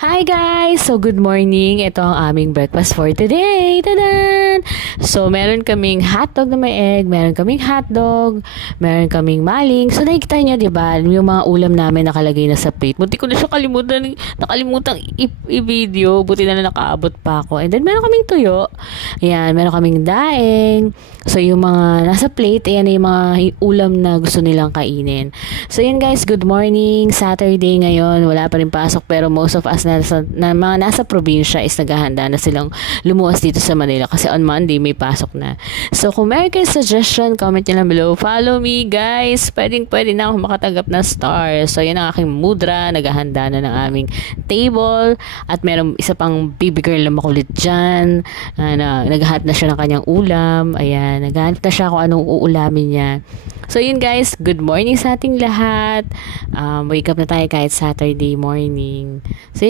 Hi guys! So good morning. Ito ang aming breakfast for today. Tadan! So meron kaming hotdog na may egg, meron kaming hotdog, meron kaming maling. So nakikita niyo 'di ba, yung mga ulam namin nakalagay na sa plate. Buti ko na siya nakalimutan i-video. Buti na nakaabot pa ako. And then meron kaming tuyo. Ayan, meron kaming daing. So yung mga nasa plate, ayan na yung mga ulam na gusto nilang kainin. So yun guys, good morning. Saturday ngayon, wala pa rin pasok pero most of us na mga nasa probinsya is naghahanda na silang lumuwas dito sa Manila kasi on Monday may pasok na. So kung meron kayong suggestion, comment nyo lang below. Follow me guys. Pwede na ako makatanggap ng star. So yun ang aking mudra. Naghahanda na ng aming table. At meron isa pang baby girl na makulit dyan. Naghahanap na siya ng kanyang ulam. Ayan. Naghahanap na siya kung anong uulamin niya. So yun guys, good morning sa ating lahat. Wake up na tayo kahit Saturday morning. So